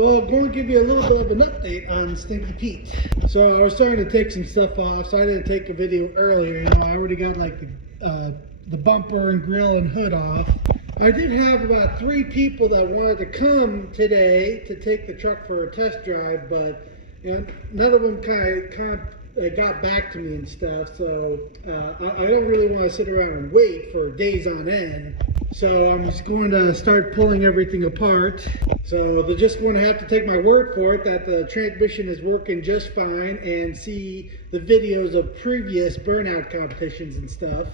Well, I'm going to give you a little bit of an update on Stinky Pete. So I was starting to take some stuff off, so I didn't take a video earlier. You know, I already got like the bumper and grill and hood off. I did have about 3 people that wanted to come today to take the truck for a test drive, but you know, none of them kind of got back to me and stuff. So I don't really want to sit around and wait for days on end. So I'm just going to start pulling everything apart. So they're just going to have to take my word for it that the transmission is working just fine and see the videos of previous burnout competitions and stuff.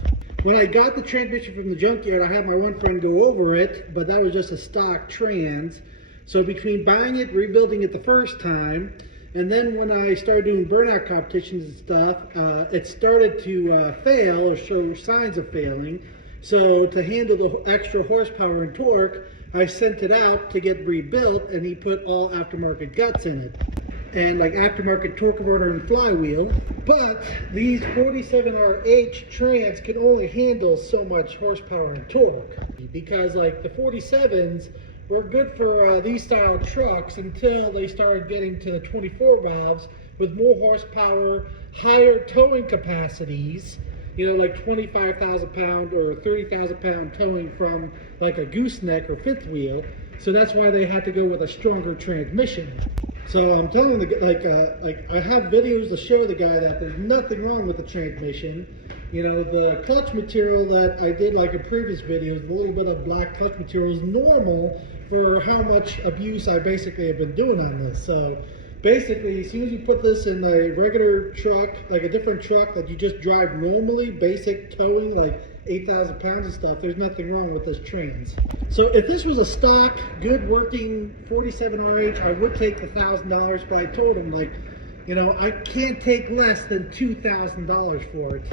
When I got the transmission from the junkyard, I had my one friend go over it, but that was just a stock trans. So between buying it, rebuilding it the first time, and then when I started doing burnout competitions and stuff, it started to fail or show signs of failing. So to handle the extra horsepower and torque, I sent it out to get rebuilt, and he put all aftermarket guts in it. And like aftermarket torque converter and flywheel. But these 47RH trans can only handle so much horsepower and torque. Because like the 47s were good for these style trucks until they started getting to the 24 valves with more horsepower, higher towing capacities. You know, like 25,000 pound or 30,000 pound towing from like a gooseneck or fifth wheel. So that's why they had to go with a stronger transmission. So I'm telling the like I have videos to show the guy that there's nothing wrong with the transmission. You know, the clutch material that I did like in previous videos, a little bit of black clutch material is normal for how much abuse I basically have been doing on this. So basically, as soon as you put this in a regular truck, like a different truck that you just drive normally, basic towing, like 8,000 pounds and stuff, there's nothing wrong with this trans. So if this was a stock, good working 47RH, I would take the $1,000, but I told him, like, you know, I can't take less than $2,000 for it.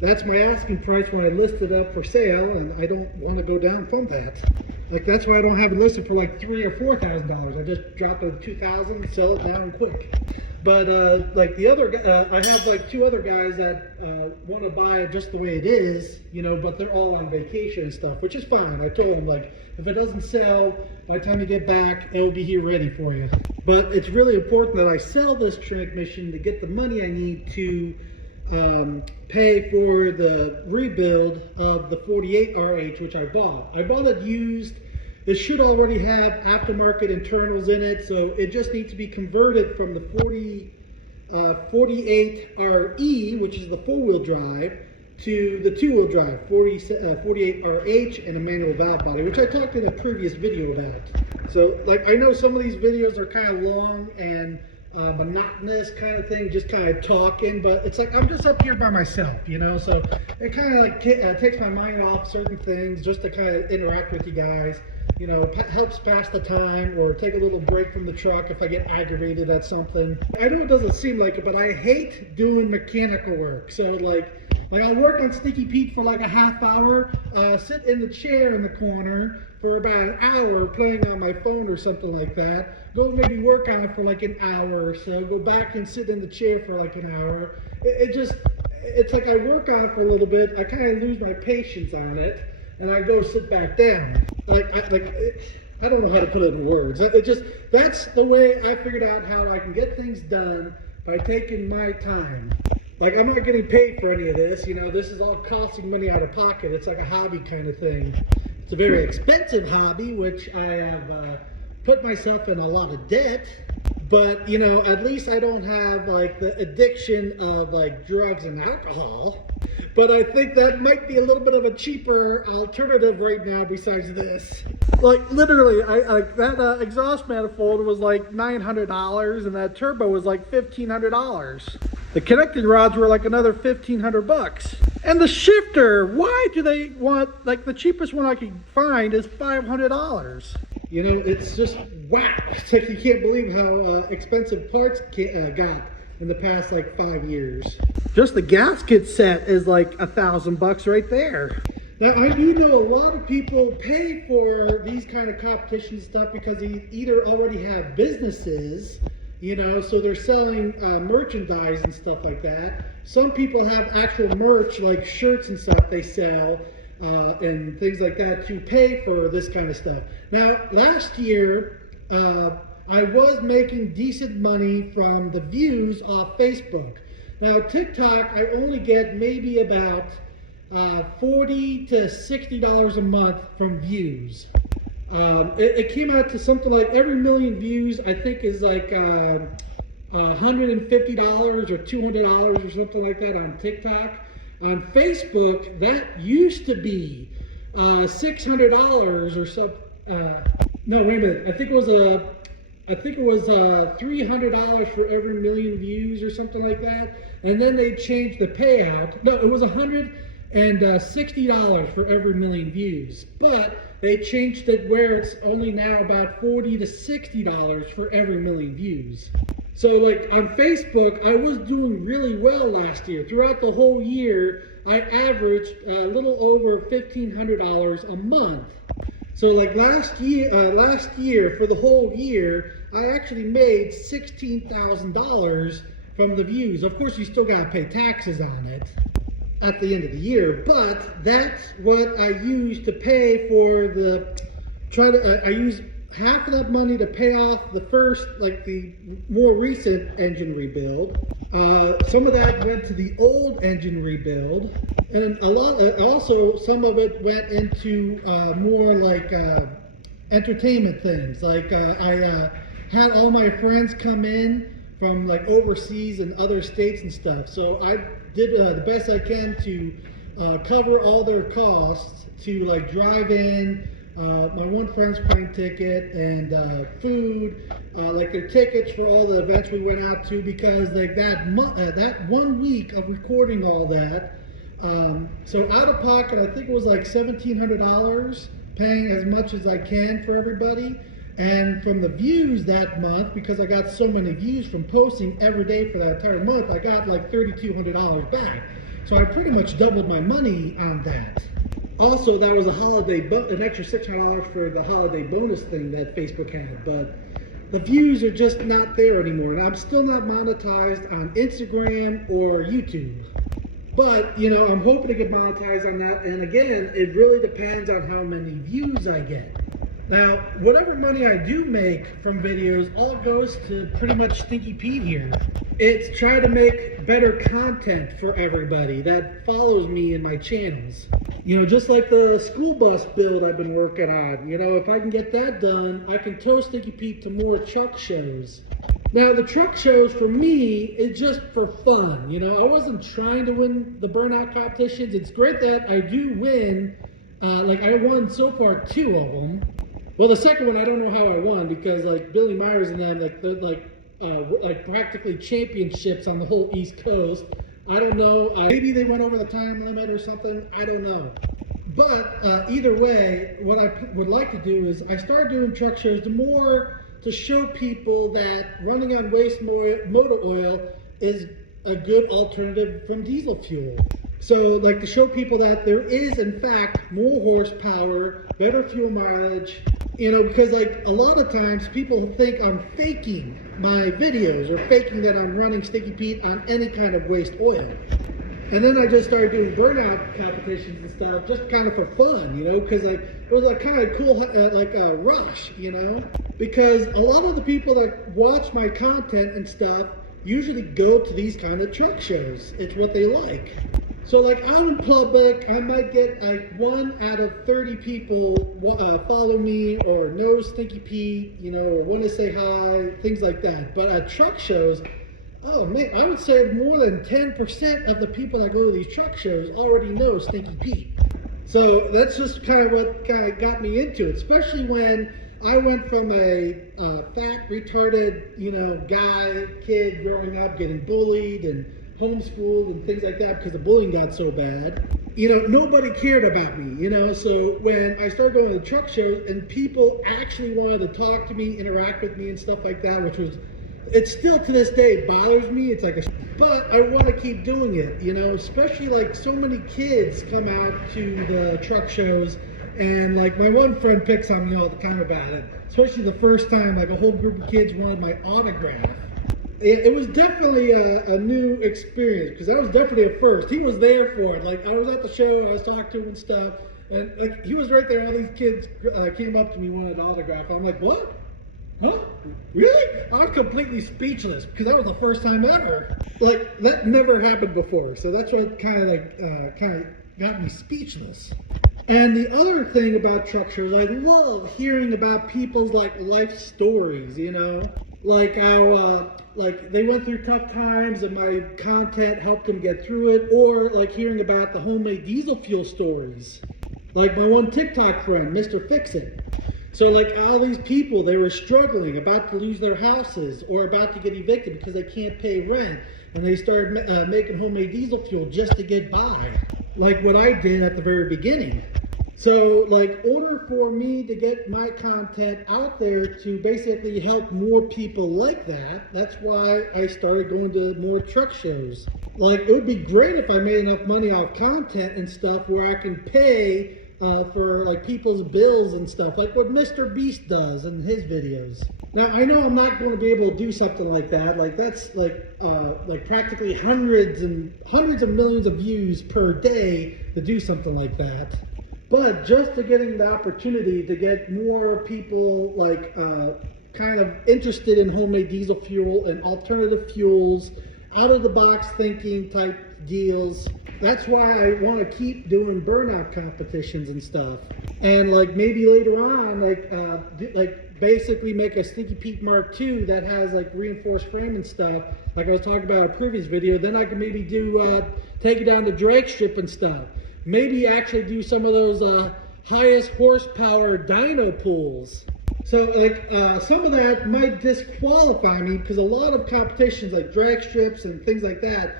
That's my asking price when I list it up for sale, and I don't want to go down from that. Like, that's why I don't have it listed for like $3,000 or $4,000. I just drop it to $2,000, sell it down quick. But like the other, I have like 2 other guys that want to buy it just the way it is, you know, but they're all on vacation and stuff, which is fine. I told them, like, if it doesn't sell, by the time you get back, it'll be here ready for you. But it's really important that I sell this transmission to get the money I need to pay for the rebuild of the 48RH, which I bought. I bought it used. It should already have aftermarket internals in it, so it just needs to be converted from the 48RE, which is the 4-wheel drive, to the 2-wheel drive, 48RH, and a manual valve body, which I talked in a previous video about. So, like, I know some of these videos are kind of long and monotonous kind of thing, just kind of talking, but it's like I'm just up here by myself, you know, so it kind of like takes my mind off certain things just to kind of interact with you guys. You know, helps pass the time or take a little break from the truck if I get aggravated at something. I know it doesn't seem like it, but I hate doing mechanical work. So like I'll work on Stinky Pete for like a half hour, sit in the chair in the corner for about an hour playing on my phone or something like that. Go maybe work on it for like an hour or so, go back and sit in the chair for like an hour. It's like I work on it for a little bit, I kind of lose my patience on it, and I go sit back down. I don't know how to put it in words. That's the way I figured out how I can get things done by taking my time. Like, I'm not getting paid for any of this, you know, this is all costing money out of pocket. It's like a hobby kind of thing. It's a very expensive hobby, which I have put myself in a lot of debt, but, you know, at least I don't have like the addiction of like drugs and alcohol. But I think that might be a little bit of a cheaper alternative right now besides this. Like, literally, that exhaust manifold was like $900, and that turbo was like $1,500. The connecting rods were like another $1,500. And the shifter, why do they want, like, the cheapest one I could find is $500? You know, it's just, wow. It's like you can't believe how expensive parts got in the past like 5 years. Just the gasket set is like $1,000 right there. Now, I do know a lot of people pay for these kind of competition stuff because they either already have businesses, you know, so they're selling merchandise and stuff like that. Some people have actual merch, like shirts and stuff they sell, and things like that to pay for this kind of stuff. Now, last year, I was making decent money from the views off Facebook. Now TikTok, I only get maybe about $40 to $60 a month from views. It came out to something like every million views, I think, is like $150 or $200 or something like that on TikTok. On Facebook, that used to be $600 or so. No, wait a minute. I think it was $300 for every million views or something like that. And then they changed the payout. No, it was $160 for every million views. But they changed it where it's only now about $40 to $60 for every million views. So like on Facebook, I was doing really well last year. Throughout the whole year, I averaged a little over $1,500 a month. So like last year for the whole year, I actually made $16,000 from the views. Of course, you still got to pay taxes on it at the end of the year, but that's what I use to pay for I use half of that money to pay off the first, like the more recent engine rebuild. Some of that went to the old engine rebuild, and also some of it went into more like entertainment things. Like I had all my friends come in from like overseas and other states and stuff. So I did the best I can to cover all their costs to like drive in, my one friend's plane ticket, and food, like their tickets for all the events we went out to, because like that 1 week of recording all that, so out of pocket, I think it was like $1,700, paying as much as I can for everybody. And from the views that month, because I got so many views from posting every day for that entire month, I got like $3,200 back. So I pretty much doubled my money on that. Also, that was an extra $600 for the holiday bonus thing that Facebook had. But the views are just not there anymore. And I'm still not monetized on Instagram or YouTube. But, you know, I'm hoping to get monetized on that. And again, it really depends on how many views I get. Now, whatever money I do make from videos all goes to pretty much Stinky Pete here. It's trying to make better content for everybody that follows me in my channels. You know, just like the school bus build I've been working on. You know, if I can get that done, I can tow Stinky Pete to more truck shows. Now, the truck shows for me is just for fun. You know, I wasn't trying to win the burnout competitions. It's great that I do win. Like I won so far 2 of them. Well, the second one, I don't know how I won, because like Billy Myers and them, like they're like practically championships on the whole East Coast. I don't know. Maybe they went over the time limit or something. I don't know. But either way, what I would like to do is I started doing truck shows to show people that running on waste motor oil is a good alternative from diesel fuel. So, like, to show people that there is, in fact, more horsepower, better fuel mileage, you know, because, like, a lot of times people think I'm faking my videos or faking that I'm running Stinky Pete on any kind of waste oil. And then I just started doing burnout competitions and stuff, just kind of for fun, you know, because, like, it was a kind of cool, like, a rush, you know, because a lot of the people that watch my content and stuff usually go to these kind of truck shows. It's what they like. So like out in public, I might get like 1 out of 30 people follow me or know Stinky Pete, you know, or want to say hi, things like that. But at truck shows, oh man, I would say more than 10% of the people that go to these truck shows already know Stinky Pete. So that's just kind of what kind of got me into it, especially when I went from a fat, retarded, you know, kid growing up, getting bullied and homeschooled and things like that because the bullying got so bad. You know, nobody cared about me, you know, so when I started going to the truck shows and people actually wanted to talk to me, interact with me and stuff like that, it still to this day bothers me. It's like but I want to keep doing it, you know, especially like so many kids come out to the truck shows, and like my one friend picks on me all the time about it, especially the first time like a whole group of kids wanted my autograph. It was definitely a new experience, because that was definitely a first. He was there for it. Like, I was at the show, I was talking to him and stuff, and like he was right there. All these kids came up to me, wanted an autograph. I'm like, what? Huh? Really? I was completely speechless because that was the first time ever. Like, that never happened before. So that's what kind of got me speechless. And the other thing about truck shows, I love hearing about people's like life stories, you know, like how like they went through tough times and my content helped them get through it, or like hearing about the homemade diesel fuel stories, like my one TikTok friend, Mr. Fix-It. So like all these people, they were struggling, about to lose their houses or about to get evicted because they can't pay rent, and they started making homemade diesel fuel just to get by, like what I did at the very beginning. So like, order for me to get my content out there to basically help more people like that, that's why I started going to more truck shows. Like, it would be great if I made enough money off content and stuff where I can pay for like people's bills and stuff, like what Mr. Beast does in his videos. Now I know I'm not going to be able to do something like that. Like that's like practically hundreds of millions of views per day to do something like that. But just to getting the opportunity to get more people like kind of interested in homemade diesel fuel and alternative fuels, out of the box thinking type deals. That's why I want to keep doing burnout competitions and stuff. And like maybe later on, like basically make a Stinky Peet Mark II that has like reinforced frame and stuff, like I was talking about in a previous video. Then I can maybe do take it down to drag strip and stuff. Maybe actually do some of those highest horsepower dyno pulls. So like some of that might disqualify me because a lot of competitions like drag strips and things like that,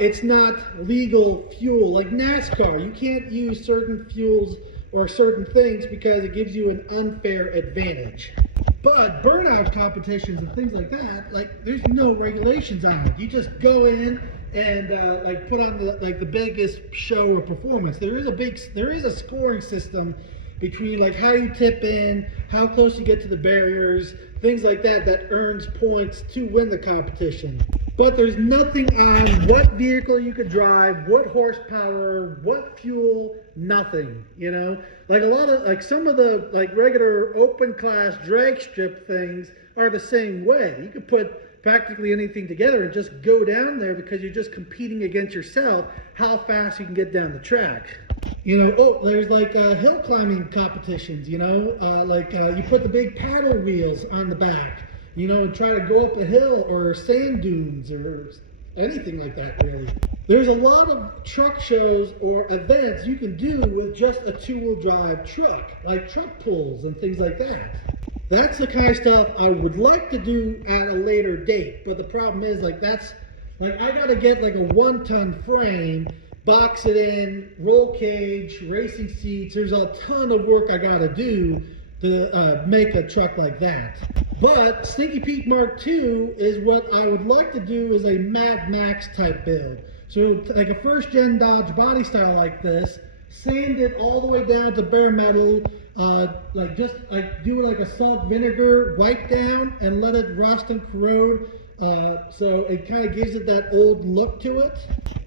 it's not legal fuel. Like NASCAR, you can't use certain fuels or certain things because it gives you an unfair advantage. But burnout competitions and things like that, like there's no regulations on it. You just go in and like put on the biggest show or performance. There is a scoring system between like how you tip in, how close you get to the barriers, things like that, that earns points to win the competition. But there's nothing on what vehicle you could drive, what horsepower, what fuel, nothing, you know? Like a lot of, like some of the like regular open class drag strip things are the same way. You could put practically anything together and just go down there because you're just competing against yourself, how fast you can get down the track. You know, oh, there's like hill climbing competitions, you know, you put the big paddle wheels on the back, you know, and try to go up a hill or sand dunes or anything like that, really. There's a lot of truck shows or events you can do with just a two-wheel drive truck, like truck pulls and things like that. That's the kind of stuff I would like to do at a later date, but the problem is, like, that's, like, I gotta get like a 1-ton frame, box it in, roll cage, racing seats. There's a ton of work I gotta do to make a truck like that. But Stinky Peet Mark II is what I would like to do as a Mad Max type build. So like a first gen Dodge body style like this, sand it all the way down to bare metal, like just like do like a salt vinegar wipe down and let it rust and corrode. So it kind of gives it that old look to it.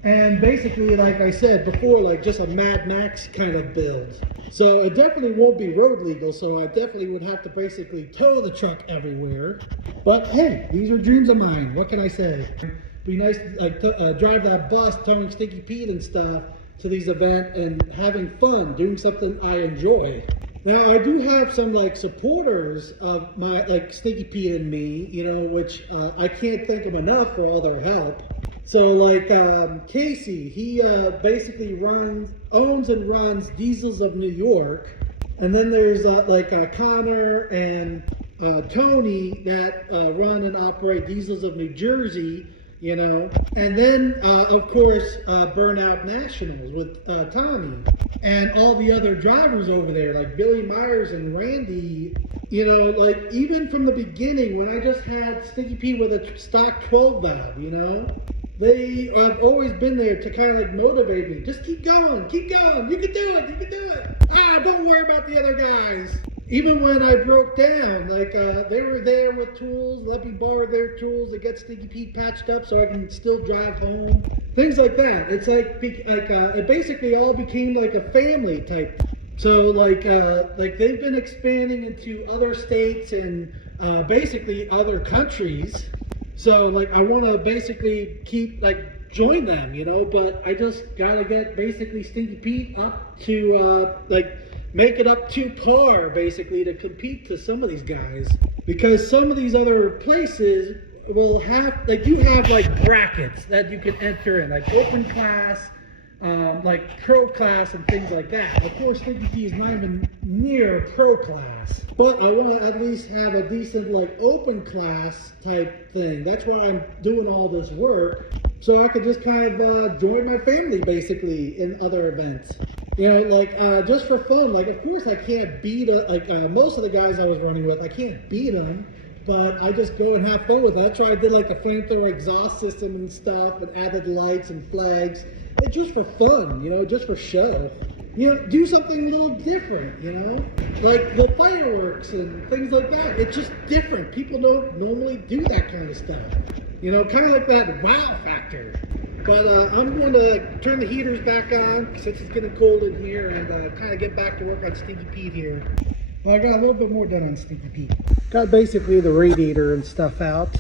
And basically, like I said before, like just a Mad Max kind of build. So it definitely won't be road legal, so I definitely would have to basically tow the truck everywhere. But hey, these are dreams of mine. What can I say? It'd be nice to like drive that bus towing Stinky Pete and stuff to these events and having fun, doing something I enjoy. Now, I do have some like supporters of my like Stinky Pete and me, you know, which I can't thank them enough for all their help. So like Casey, he basically owns and runs Diesels of New York. And then there's Connor and Tony that run and operate Diesels of New Jersey, you know. And then, of course, Burnout Nationals with Tommy. And all the other drivers over there, like Billy Myers and Randy, you know, like even from the beginning when I just had Stinky Pete with a stock 12 valve, you know. They have always been there to kind of like motivate me. Just keep going, you can do it. Don't worry about the other guys. Even when I broke down, like they were there with tools, let me borrow their tools to get Stinky Pete patched up so I can still drive home. Things like that. It's like it basically all became like a family type. So like they've been expanding into other states and basically other countries. So like I want to basically keep like join them, you know, but I just gotta get basically Stinky Pete up to like make it up to par basically to compete to some of these guys, because some of these other places will have like you have like brackets that you can enter in, like open class, like pro class and things like that. Of course, Stinky Pete is not even near pro class, but I want to at least have a decent like open class type thing. That's why I'm doing all this work, so I could just kind of join my family basically in other events. You know, like just for fun. Like, of course, I can't beat most of the guys I was running with. I can't beat them, but I just go and have fun with it. That's why I did like the flamethrower exhaust system and stuff, and added lights and flags. It's just for fun, you know, just for show. You know, do something a little different, you know? Like the fireworks and things like that. It's just different. People don't normally do that kind of stuff. You know, kind of like that wow factor. But I'm going to turn the heaters back on since it's getting cold in here, and kind of get back to work on Stinky Pete here. Well, I got a little bit more done on Stinky Pete. Got basically the radiator and stuff out.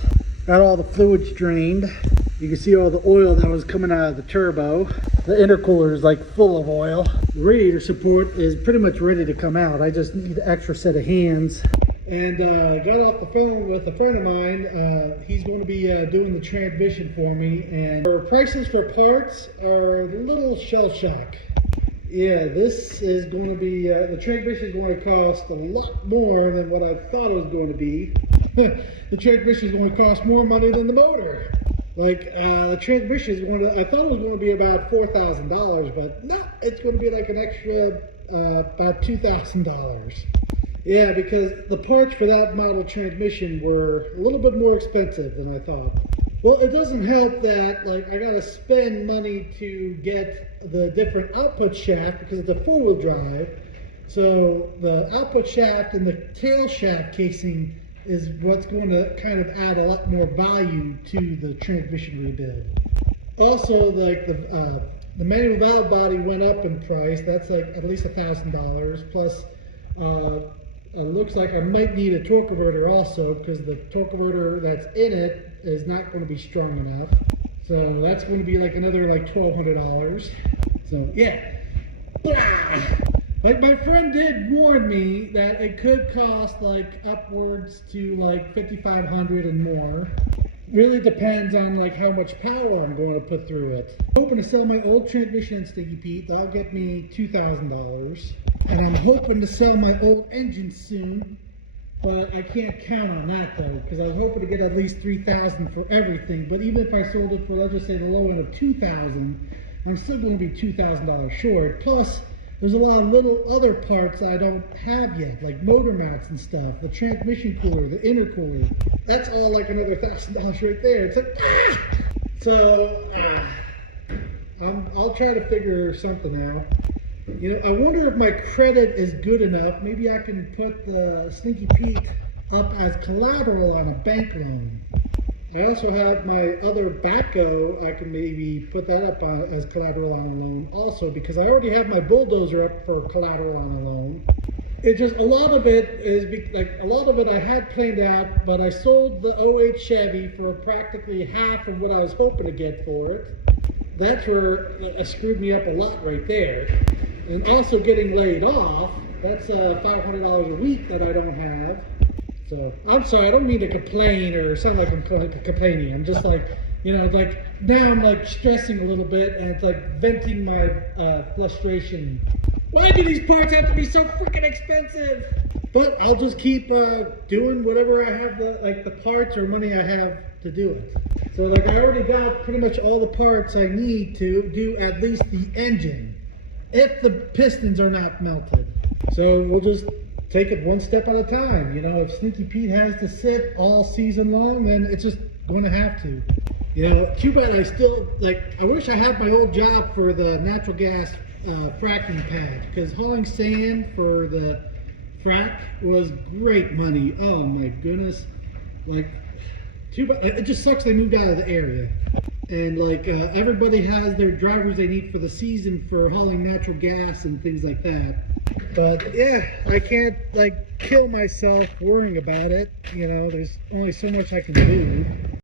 Got all the fluids drained. You can see all the oil that was coming out of the turbo. The intercooler is like full of oil. The radiator support is pretty much ready to come out. I just need an extra set of hands. And got off the phone with a friend of mine. He's going to be doing the transmission for me. And our prices for parts are a little shell shock. Yeah, this is going to be, the transmission is going to cost a lot more than what I thought it was going to be. The transmission is going to cost more money than the motor. Like, the transmission is going to, I thought it was going to be about $4,000, but no, it's going to be like an extra, about $2,000. Yeah, because the parts for that model transmission were a little bit more expensive than I thought. Well, it doesn't help that, like, I gotta spend money to get the different output shaft because it's a four-wheel drive. So the output shaft and the tail shaft casing is what's going to kind of add a lot more value to the transmission rebuild. Also, like the manual valve body went up in price. That's like at least $1,000 plus. It looks like I might need a torque converter also, because the torque converter that's in it is not going to be strong enough. So that's going to be like another like $1,200. So yeah. Like my friend did warn me that it could cost like upwards to like $5,500 and more. Really depends on like how much power I'm going to put through it. I'm hoping to sell my old transmission in Stinky Pete. That'll get me $2,000. And I'm hoping to sell my old engine soon, but I can't count on that though, because I was hoping to get at least $3,000 for everything. But even if I sold it for, let's just say, the low end of $2,000, I'm still going to be $2,000 short. Plus, there's a lot of little other parts I don't have yet, like motor mounts and stuff, the transmission cooler, the intercooler. That's all like another $1,000 right there. It's like, so I'll try to figure something out. You know, I wonder if my credit is good enough. Maybe I can put the Stinky Pete up as collateral on a bank loan. I also have my other backhoe. I can maybe put that up as collateral on a loan also, because I already have my bulldozer up for collateral on a loan. It just, a lot of it is, like, a lot of it I had planned out, but I sold the '08 Chevy for practically half of what I was hoping to get for it. That's where it screwed me up a lot right there. And also getting laid off, that's $500 a week that I don't have. So, I'm sorry, I don't mean to complain or sound like I'm complaining. I'm just like, you know, like, now I'm like stressing a little bit, and it's like venting my frustration. Why do these parts have to be so freaking expensive? But I'll just keep doing whatever I have, the parts or money I have to do it. So like I already got pretty much all the parts I need to do at least the engine, if the pistons are not melted. So we'll just take it one step at a time. You know, if Stinky Pete has to sit all season long, then it's just going to have to. You know, too bad I still, like, I wish I had my old job for the natural gas fracking pad, because hauling sand for the frack was great money. Oh my goodness. Like, too bad. It just sucks they moved out of the area. And like everybody has their drivers they need for the season for hauling natural gas and things like that. But yeah, I can't like kill myself worrying about it. You know, there's only so much I can do.